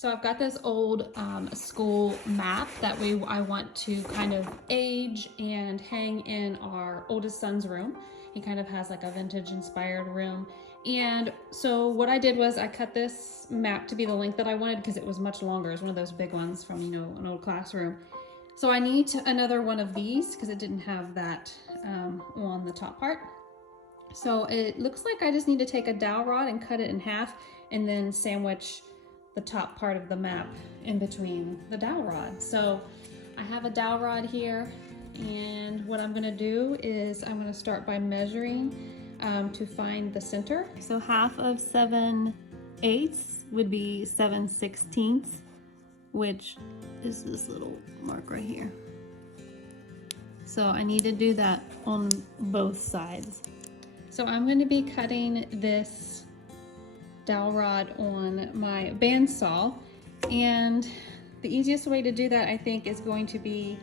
So I've got this old school map that I want to kind of age and hang in our oldest son's room. He kind of has like a vintage inspired room. And so what I did was I cut this map to be the length that I wanted because it was much longer. It's one of those big ones from, you know, an old classroom. So I need another one of these because it didn't have that on the top part. So it looks like I just need to take a dowel rod and cut it in half and then sandwich the top part of the map in between the dowel rod. So I have a dowel rod here, and what I'm gonna do is I'm gonna start by measuring to find the center. So half of 7/8 would be 7/16, which is this little mark right here. So I need to do that on both sides. So I'm going to be cutting this dowel rod on my bandsaw, and the easiest way to do that, I think, is going to be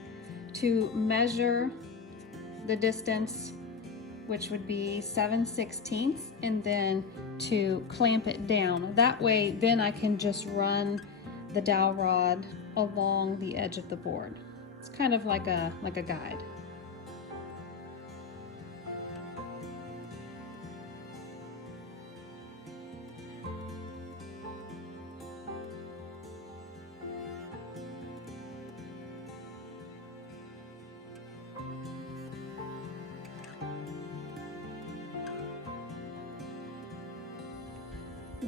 to measure the distance, which would be 7/16, and then to clamp it down. That way then I can just run the dowel rod along the edge of the board. It's kind of like a guide.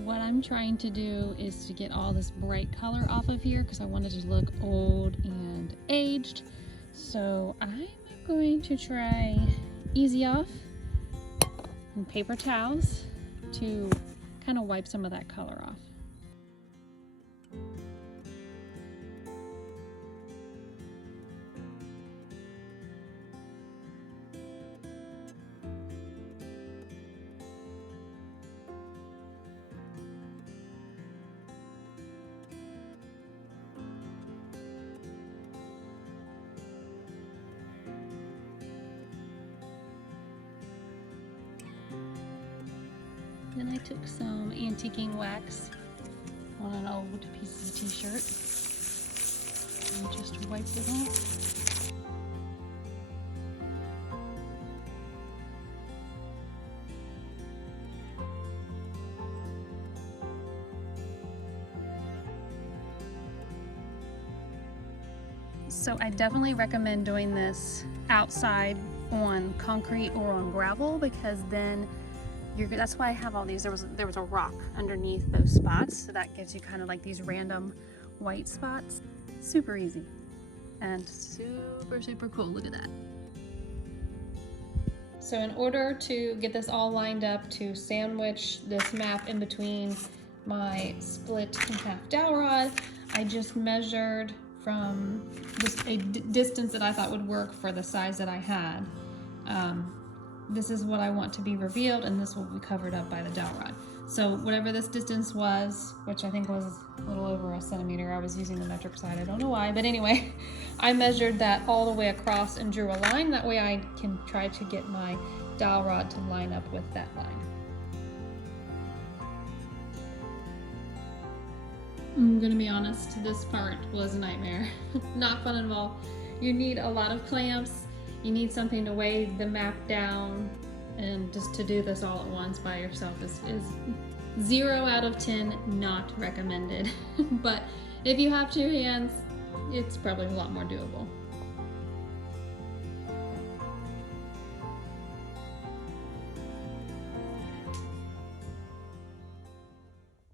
What I'm trying to do is to get all this bright color off of here because I want it to look old and aged. So I'm going to try Easy Off and paper towels to kind of wipe some of that color off. Then I took some antiquing wax on an old piece of t-shirt and just wiped it off. So I definitely recommend doing this outside on concrete or on gravel, because then that's why I have all these. There was a rock underneath those spots, so that gives you kind of like these random white spots. Super easy and super cool. Look at that. So in order to get this all lined up to sandwich this map in between my split in half dowel rod, I just measured from just a distance that I thought would work for the size that I had. This is what I want to be revealed, and this will be covered up by the dowel rod. So whatever this distance was, which I think was a little over a centimeter, I was using the metric side, I don't know why, but anyway, I measured that all the way across and drew a line. That way I can try to get my dowel rod to line up with that line. I'm gonna be honest, this part was a nightmare. Not fun at all. You need a lot of clamps. You need something to weigh the map down, and just to do this all at once by yourself is 0 out of 10 not recommended. But if you have 2 hands, it's probably a lot more doable.